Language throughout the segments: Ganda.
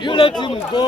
You let him go.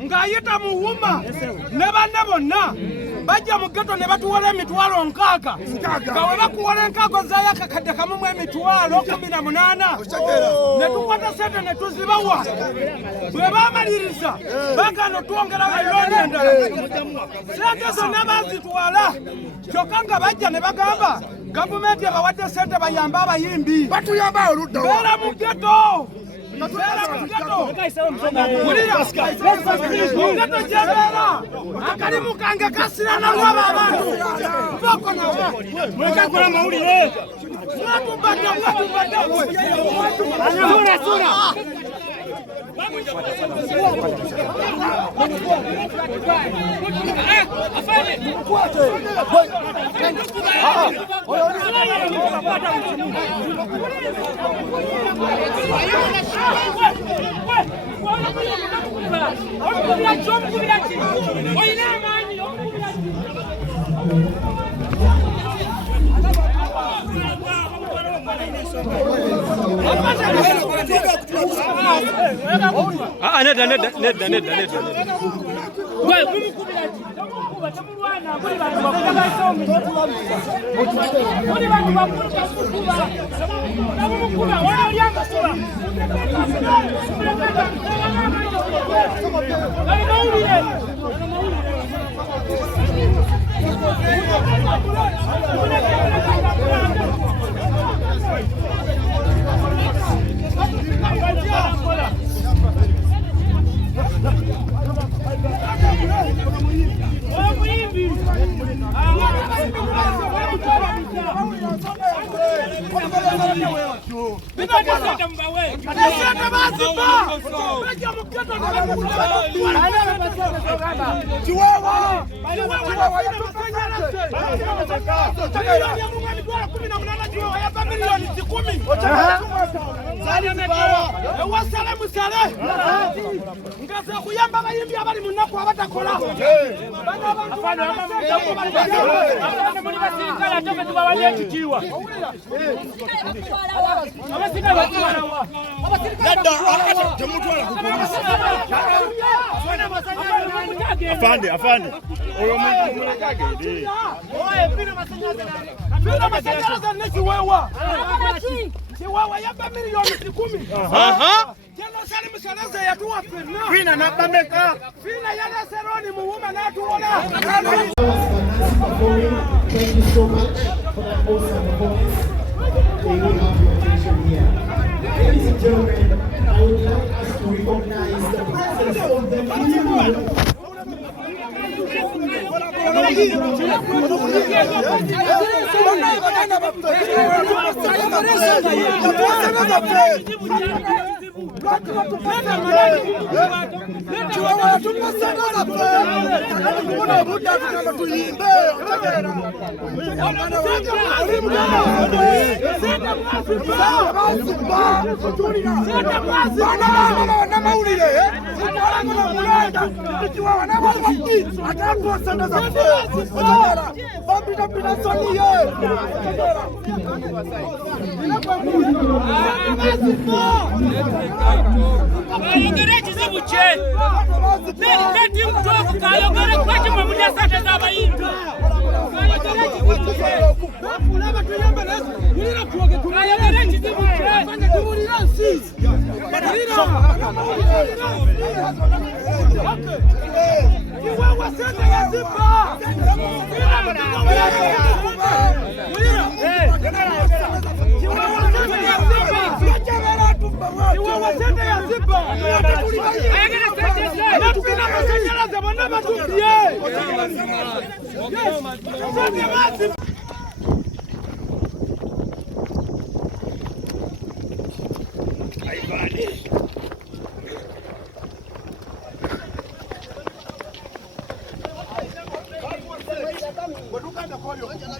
Ngayita muwuma ne banne bonna bajja mu ghetto ne batuwala emitwalo nkaaga nga we bakuwala enkaago zaya kakadde kamu mu emitwalo 18 ne tukwata sente ne tuzibawa bwe bamaliriza bagano twongera baloni endala sente zonna bazitwala kyokka nga bajja ne bagamba gavumenti abawadde sente bayambe abayimbi batuyamba oludda beera mu ghetto akalimu kange kasirana lwaba abantu boko nawe mwekakola mawulire Afande. Chiwawa yaba milioni 10. Jeno sali msaleza ya tuwa fina. Fina na bameka. Fina yana seroni muwuma na tuwala. Thank you so much for that awesome performance. They will have your attention here. Ladies and gentlemen, I would like us to recognize the presence of the new.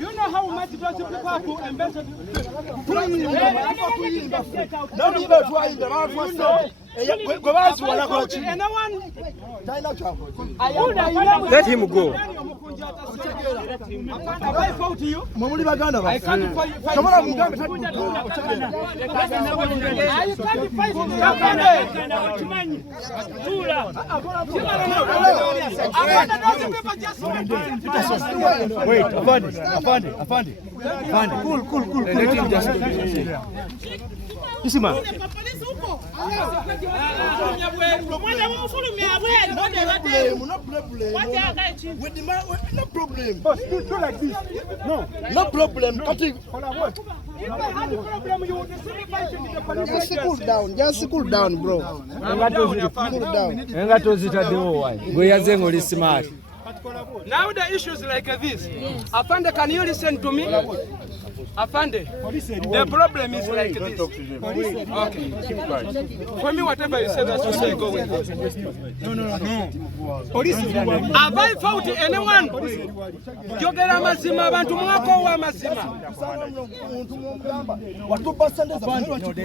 You know how much those people have to invest in Let him go. I fault you. I can't fight. I can't fight. Wait, Afande. Cool. Let him just Listen, man. No problem. Boss, do like this. No problem. Just cool down, bro. Now the issues like this. Afande, can you listen to me? Afande, the problem is like this. Okay. For me, whatever you say, that's what I go with. No. Have I fault anyone? Jogera mazima, abantu mwako wa mazima.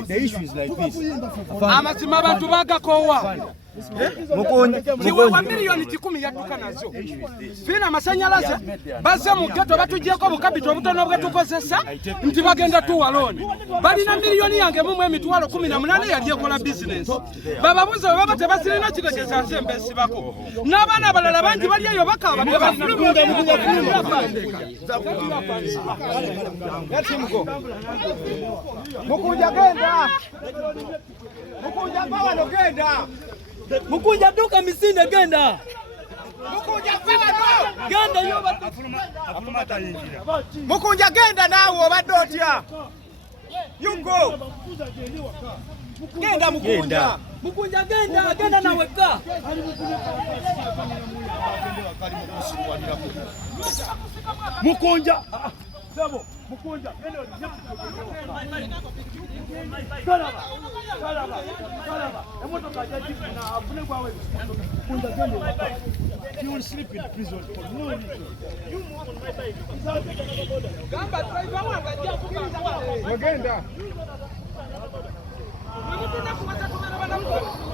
The issue is like this. Amazima abantu bagakowa. Chiwa milioni 10 yatuka nazo. Fina masanyalaze baze mu ghetto batujjeko bukabito obutono bwetukozesa nti bagenda tu waloni. Balina milioni yange mu emitwalo 18 yali ekola business. Baba buze baba tebasirina kitegeza nsembesi bako. N'abaana abalala bangi bali eyo bakaba Mukunja genda. Mukunja bawa no genda. Mukunja duka misinde genda. Mukunja bawa no genda yoba. Mukunja genda nawo badotya. You go. Genda mukunja. Mukunja genda nawe ka. Mukunja. Sabo, mukunja. Salaba. Emotoka jaji na afune kwa wewe. Mukunja genda. You will sleep in prison. No. You move on my bike. Gamba driver wangu ajia kukanza wao. Wagenda. Mimi tuna kuwacha tumera bana mko.